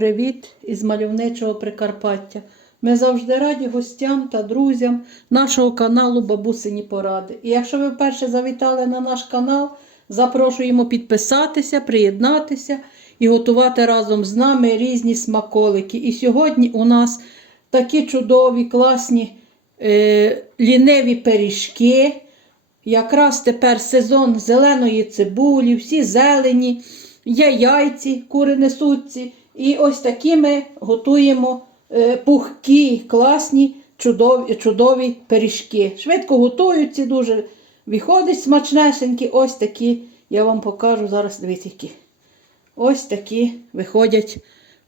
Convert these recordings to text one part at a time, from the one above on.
привіт із мальовничого Прикарпаття. Ми завжди раді гостям та друзям нашого каналу Бабусині Поради. І якщо ви вперше завітали на наш канал, запрошуємо підписатися, приєднатися і готувати разом з нами різні смаколики. І сьогодні у нас такі чудові, класні е, ліниві пиріжки. Якраз тепер сезон зеленої цибулі, всі зелені, є яйці, кури несуться. І ось такі ми готуємо е, пухкі, класні, чудові, чудові пиріжки. Швидко готуються, дуже виходить смачнесенькі. Ось такі, я вам покажу зараз, дивіться які. Ось такі виходять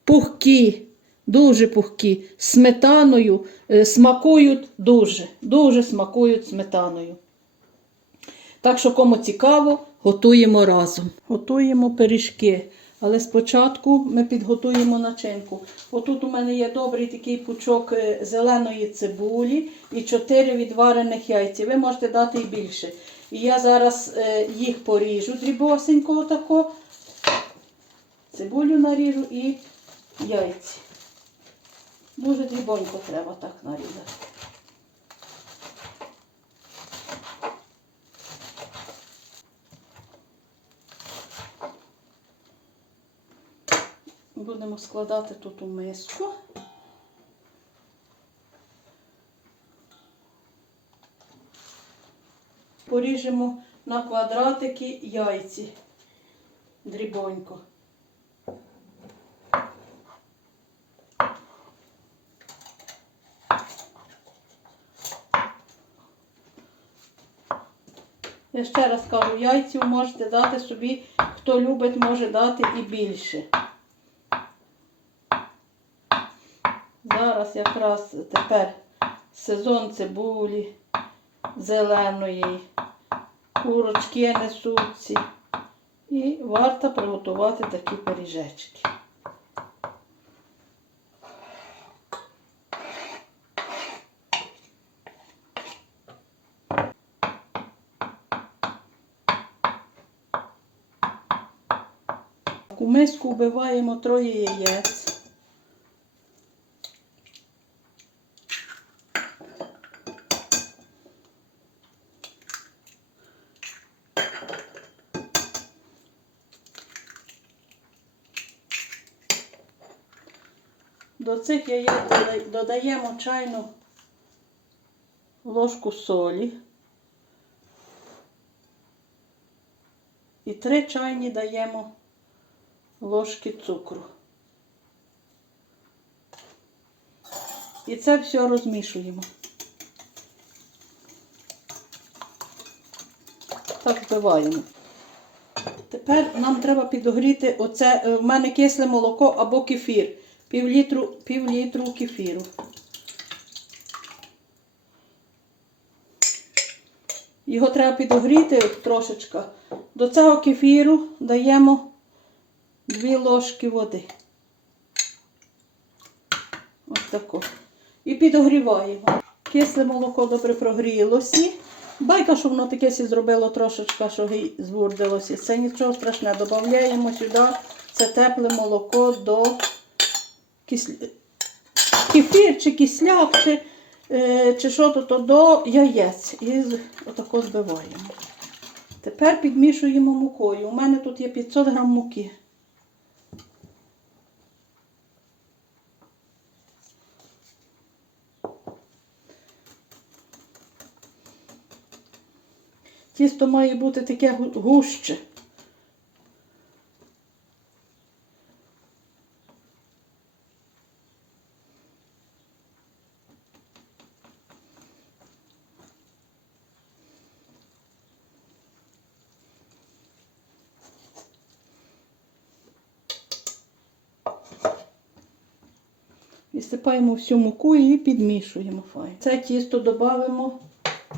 пухкі, дуже пухкі, сметаною, е, смакують дуже, дуже смакують сметаною. Так що, кому цікаво, готуємо разом. Готуємо пиріжки. Але спочатку ми підготуємо начинку. Отут у мене є добрий такий пучок е, зеленої цибулі і 4 відварених яйця. Ви можете дати і більше. І я зараз е, їх поріжу дрібосенько отако. Цибулю наріжу і яйці. Дуже дрібонько треба так нарізати. Будемо складати тут у миску. Поріжемо на квадратики яйці дрібонько. Я ще раз кажу, яйців можете дати собі, хто любить, може дати і більше. Зараз якраз тепер сезон цибулі, зеленої, курочки несуться. І варто приготувати такі пиріжечки. У миску вбиваємо троє яєць. До цих яєць додаємо чайну ложку солі. І три чайні даємо ложки цукру. І це все розмішуємо. Так вбиваємо. Тепер нам треба підогріти оце, е, в мене кисле молоко або кефір. Пів літру, пів літру кефіру. Його треба підогріти трошечки. До цього кефіру даємо 2 ложки води. Ось тако. І підогріваємо. Кисле молоко добре прогрілося. Байка, що воно таке зробило трошечки, що звурдилося. Це нічого страшного. Додаємо сюди це тепле молоко до кислі... кефір чи кисляк, чи, е, чи що то, то до яєць. І отако збиваємо. Тепер підмішуємо мукою. У мене тут є 500 грам муки. Тісто має бути таке гуще. Відсипаємо всю муку і підмішуємо файно. Це тісто додамо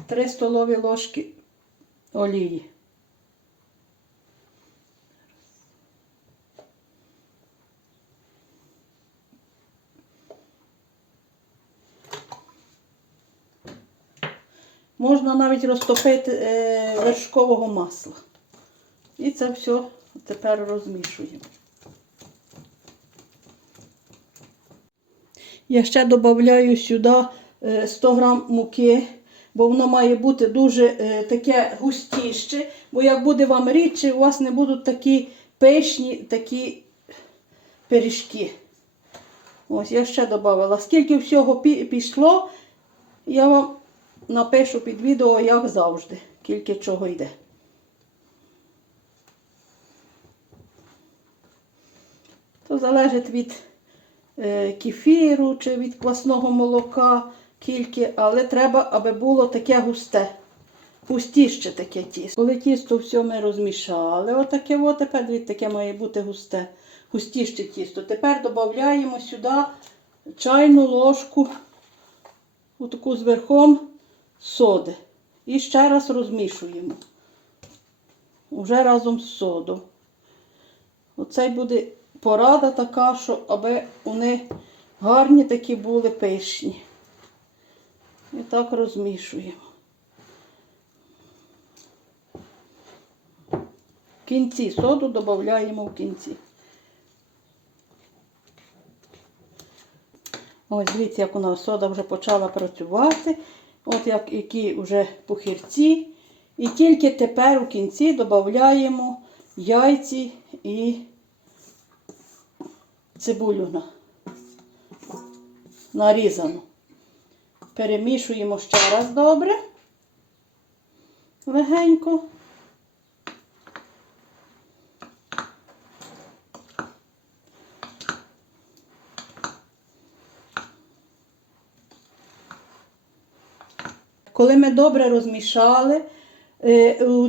3 столові ложки олії. Можна навіть розтопити е, вершкового масла. І це все тепер розмішуємо. Я ще додаю сюди е, 100 грам муки, бо воно має бути дуже е, таке густіше, бо як буде вам рідше, у вас не будуть такі пишні такі пиріжки. Ось я ще додала. Скільки всього пішло, я вам напишу під відео, як завжди, скільки чого йде. То залежить від е, кефіру чи від квасного молока, кільки, але треба, аби було таке густе. Густіще таке тісто. Коли тісто все ми розмішали, отаке от тепер дивіться, таке має бути густе, густіще тісто. Тепер додаємо сюди чайну ложку, отаку з верхом соди. І ще раз розмішуємо. Уже разом з содом. Оце й буде порада така, що аби вони гарні такі були пишні. І так розмішуємо. В кінці соду додаємо в кінці. Ось дивіться, як у нас сода вже почала працювати. От як які вже пухірці. І тільки тепер у кінці додаємо яйці і цибулю на- нарізану. Перемішуємо ще раз добре. Легенько. Коли ми добре розмішали,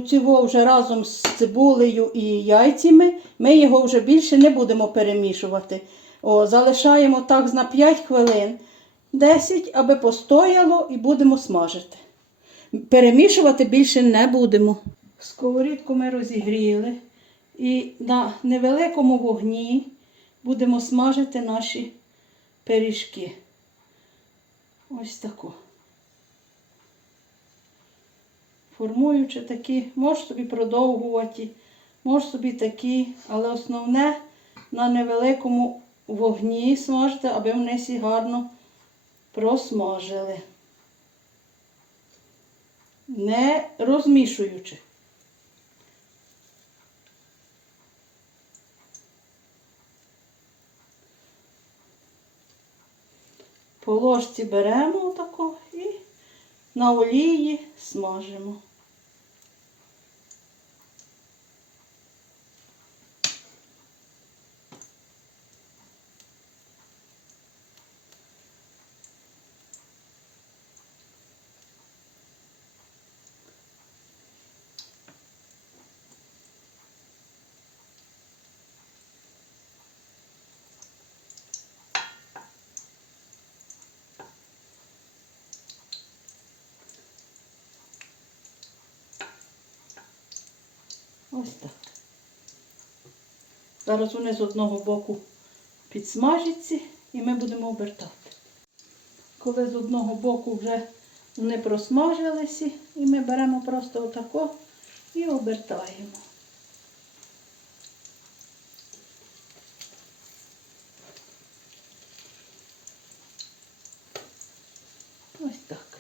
цього вже разом з цибулею і яйцями, ми його вже більше не будемо перемішувати. О, залишаємо так на 5 хвилин, 10, аби постояло і будемо смажити. Перемішувати більше не будемо. Сковорідку ми розігріли і на невеликому вогні будемо смажити наші пиріжки. Ось тако. Формуючи такі, можеш собі продовгувати, можеш собі такі, але основне на невеликому вогні смажити, аби вони всі гарно просмажили. Не розмішуючи. По ложці беремо на олії смажимо. Ось так. Зараз вони з одного боку підсмажаться і ми будемо обертати. Коли з одного боку вже вони просмажилися, і ми беремо просто отако і обертаємо. Ось так.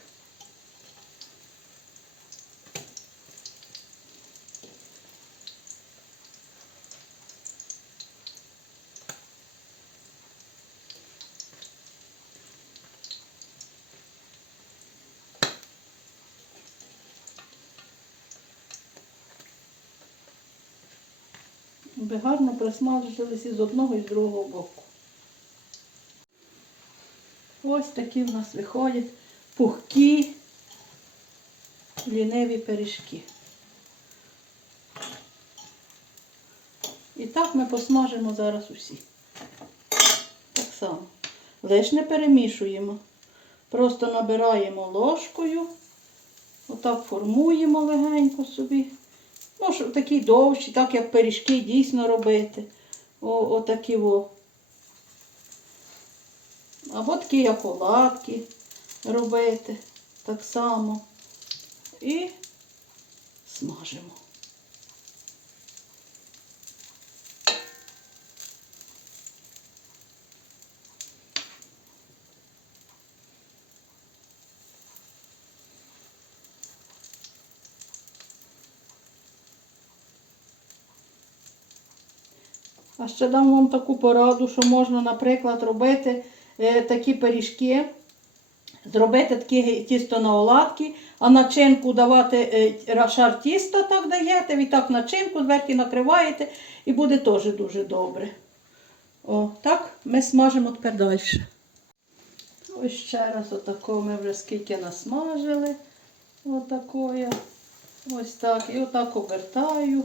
Аби гарно присмажилися з одного і з другого боку. Ось такі в нас виходять пухкі ліниві пиріжки. І так ми посмажимо зараз усі. Так само. Лиш не перемішуємо. Просто набираємо ложкою, отак формуємо легенько собі. Може, такі довші, так як пиріжки дійсно робити. О, отакі во. Або такі як оладки робити. Так само. І смажимо. А ще дам вам таку пораду, що можна, наприклад, робити е, такі пиріжки, зробити такі тісто на оладки, а начинку давати е, шар тіста, так даєте, і так начинку зверху накриваєте, і буде теж дуже добре. О, так, ми смажимо тепер далі. Ось ще раз отако ми вже скільки насмажили. Отакою. Ось так. І отак обертаю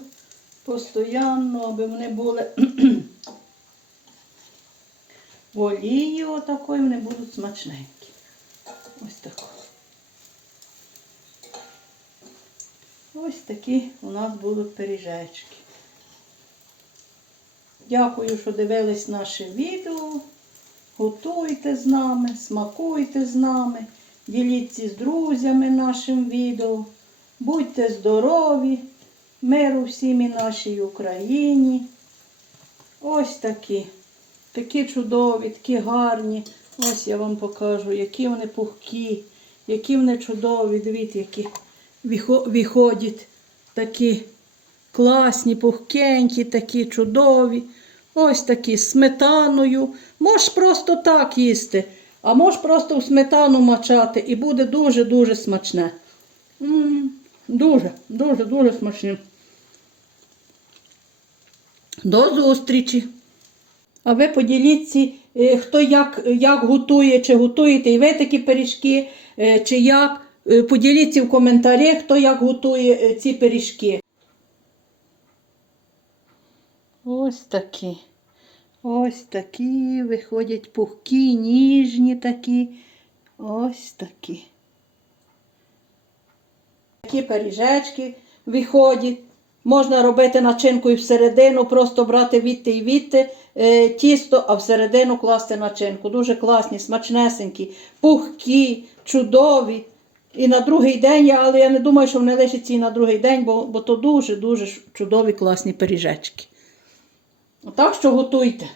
постійно, аби вони були в олії отакої, вони будуть смачненькі. Ось так. Ось такі у нас будуть пиріжечки. Дякую, що дивились наше відео. Готуйте з нами, смакуйте з нами, діліться з друзями нашим відео. Будьте здорові, миру всім і нашій Україні. Ось такі. Такі чудові, такі гарні. Ось я вам покажу, які вони пухкі, які вони чудові. Дивіться, які виходять такі класні, пухкенькі, такі чудові. Ось такі з сметаною. Можеш просто так їсти, а можеш просто в сметану мачати і буде дуже-дуже смачне. Дуже, дуже, дуже смачне. До зустрічі! А ви поділіться, е, хто як, як готує, чи готуєте і ви такі пиріжки, е, чи як. Е, Поділіться в коментарях, хто як готує ці пиріжки. Ось такі. Ось такі виходять пухкі, ніжні такі. Ось такі. Такі пиріжечки виходять. Можна робити начинку і всередину, просто брати відти і відти е, тісто, а всередину класти начинку. Дуже класні, смачнесенькі, пухкі, чудові. І на другий день, я, але я не думаю, що вони лишаться і на другий день, бо, бо то дуже-дуже чудові класні пиріжечки. Так що готуйте.